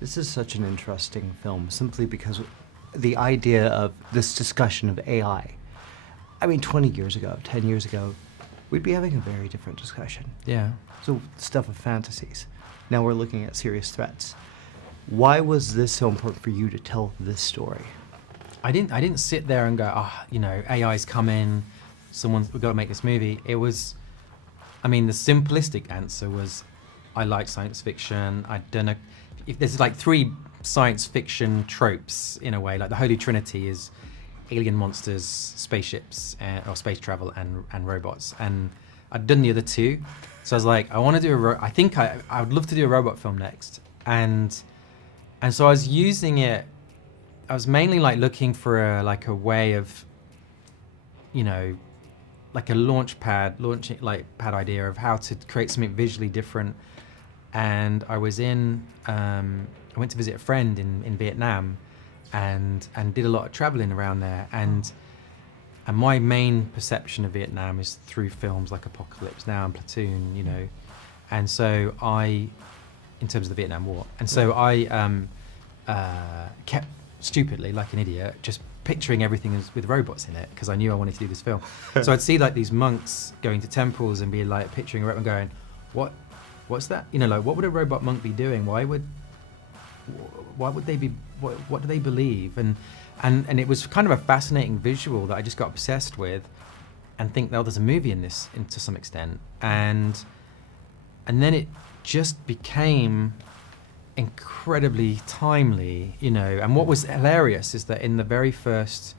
This is such an interesting film, simply because the idea of this discussion of AI. I mean, 20 years ago, 10 years ago, we'd be having a very different discussion. Yeah. So, stuff of fantasies. Now we're looking at serious threats. Why was this so important for you to tell this story? I didn't sit there and go, AI's coming, we've got to make this movie. It was, the simplistic answer was, I like science fiction. I don't know if there's like 3 science fiction tropes in a way. Like the Holy Trinity is alien monsters, spaceships, or space travel, and robots. And I'd done the other 2, so I was like, I want to do I would love to do a robot film next. And so I was using it. I was mainly like looking for a way of, like a pad idea of how to create something visually different. And I was I went to visit a friend in Vietnam, and did a lot of traveling around there. And my main perception of Vietnam is through films like Apocalypse Now and Platoon, And so in terms of the Vietnam War, and so I kept stupidly, like an idiot, just picturing everything with robots in it, because I knew I wanted to do this film. So I'd see like these monks going to temples and be like picturing a robot and going, what's that? What would a robot monk be doing? Why would they be? What do they believe? And it was kind of a fascinating visual that I just got obsessed with, and think, there's a movie in this, to some extent. And then it just became incredibly timely, And what was hilarious is that in the very first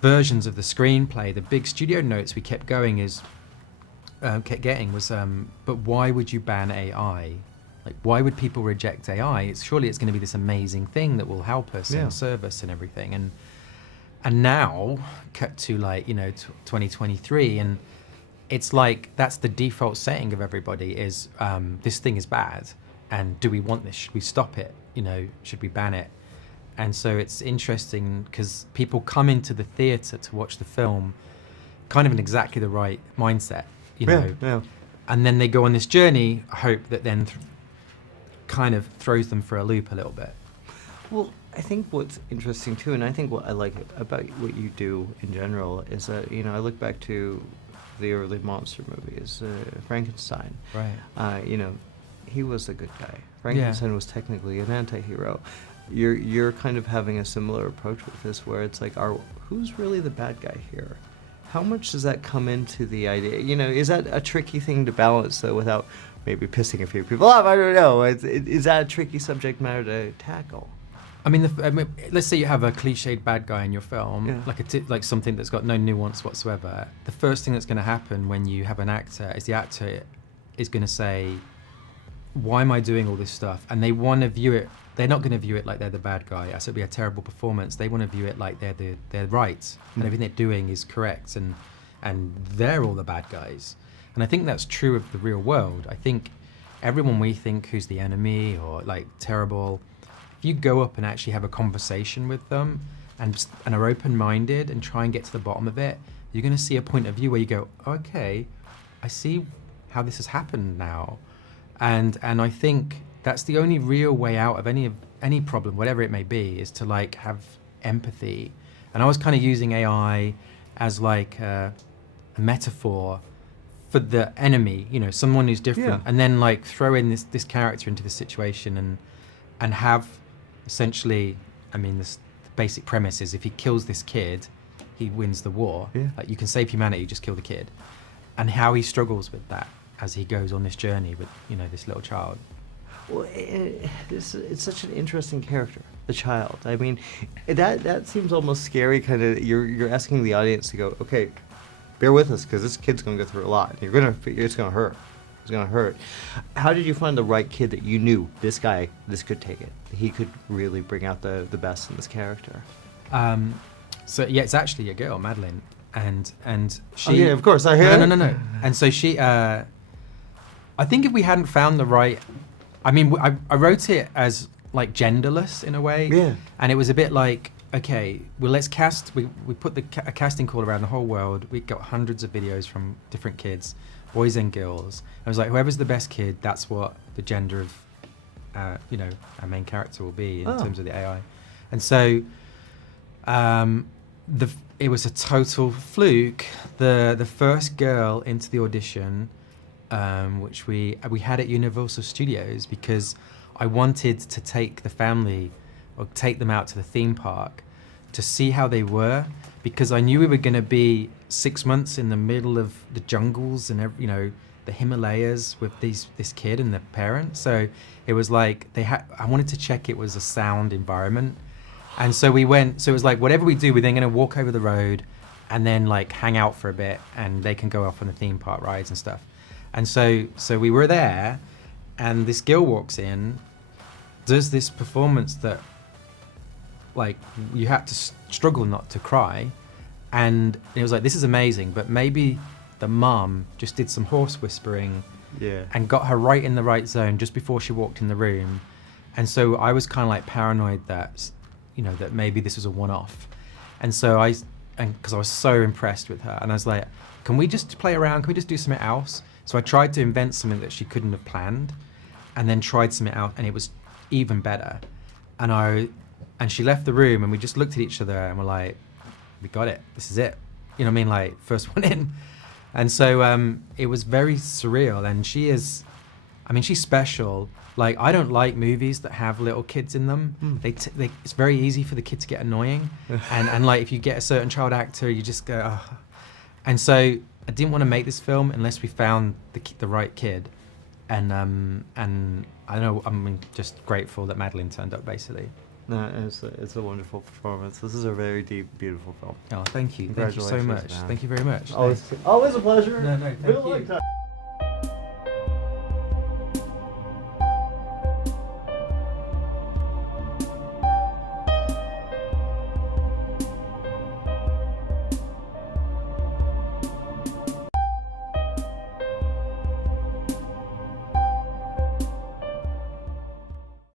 versions of the screenplay, the big studio notes we kept getting was, but why would you ban AI? Like, why would people reject AI? Surely it's going to be this amazing thing that will help us and serve us and everything. And now, cut to 2023, and it's like that's the default setting of everybody is, this thing is bad, and do we want this? Should we stop it? Should we ban it? And so it's interesting because people come into the theatre to watch the film kind of in exactly the right mindset, and then they go on this journey, hope that then kind of throws them for a loop a little bit. Well, I think what's interesting too, and I think what I like about what you do in general, is that, I look back to the early monster movies, Frankenstein. Right. He was a good guy. Frankenstein was technically an anti-hero. You're kind of having a similar approach with this, where it's like, who's really the bad guy here? How much does that come into the idea? Is that a tricky thing to balance, though, without maybe pissing a few people off? I don't know. Is that a tricky subject matter to tackle? Let's say you have a cliched bad guy in your film, like something that's got no nuance whatsoever. The first thing that's going to happen when you have an actor is the actor is going to say, why am I doing all this stuff? And they want to view it. They're not going to view it like they're the bad guy. As it'll be a terrible performance. They want to view it like they're right, and everything they're doing is correct, and they're all the bad guys. And I think that's true of the real world. I think everyone we think who's the enemy or like terrible, if you go up and actually have a conversation with them and are open-minded and try and get to the bottom of it, you're going to see a point of view where you go, okay, I see how this has happened now. And I think that's the only real way out of any problem, whatever it may be, is to like have empathy. And I was kind of using AI as like a metaphor for the enemy, someone who's different, and then like throw in this character into the situation and have essentially, the basic premise is if he kills this kid, he wins the war. Yeah. Like, you can save humanity, just kill the kid. And how he struggles with that as he goes on this journey with, this little child. Well, it's such an interesting character, the child. That seems almost scary. Kind of, you're asking the audience to go, okay, bear with us, because this kid's going to go through a lot. It's going to hurt. It's going to hurt. How did you find the right kid that you knew, this guy, this could take it? He could really bring out the best in this character. So yeah, it's actually a girl, Madeline, and she. Oh, yeah, of course, I hear. No. And so she. I think if we hadn't found the right, I wrote it as like genderless in a way. Yeah. And it was a bit like, okay, well, let's cast. We put a casting call around the whole world. We got hundreds of videos from different kids, boys and girls. I was like, whoever's the best kid, that's what the gender of you know, our main character will be in terms of the AI. And so it was a total fluke. The first girl into the audition, which we had at Universal Studios, because I wanted to take the family or take them out to the theme park to see how they were, because I knew we were going to be 6 months in the middle of the jungles and you know, the Himalayas with this kid and the parents. So it was like I wanted to check it was a sound environment. And so we went, so it was like, whatever we do, we're then going to walk over the road and then like hang out for a bit, and they can go off on the theme park rides and stuff. And so we were there, and this girl walks in, does this performance that like you had to struggle not to cry. And it was like, this is amazing, but maybe the mum just did some horse whispering and got her right in the right zone just before she walked in the room. And so I was kind of like paranoid that, you know, that maybe this was a one-off. And so because I was so impressed with her, and I was like, can we just play around? Can we just do something else? So I tried to invent something that she couldn't have planned, and then tried something out, and it was even better. And she left the room, and we just looked at each other, and we're like, we got it. This is it. You know what I mean? Like, first one in. And so it was very surreal, and she's special. Like, I don't like movies that have little kids in them. It's very easy for the kid to get annoying. and like, if you get a certain child actor, you just go, oh. And so I didn't want to make this film unless we found the right kid. And I don't know, I'm just grateful that Madeline turned up, basically. No, it's a wonderful performance. This is a very deep, beautiful film. Oh, thank you. Thank you so much. Man. Thank you very much. Always a pleasure. No, thank you. Like that.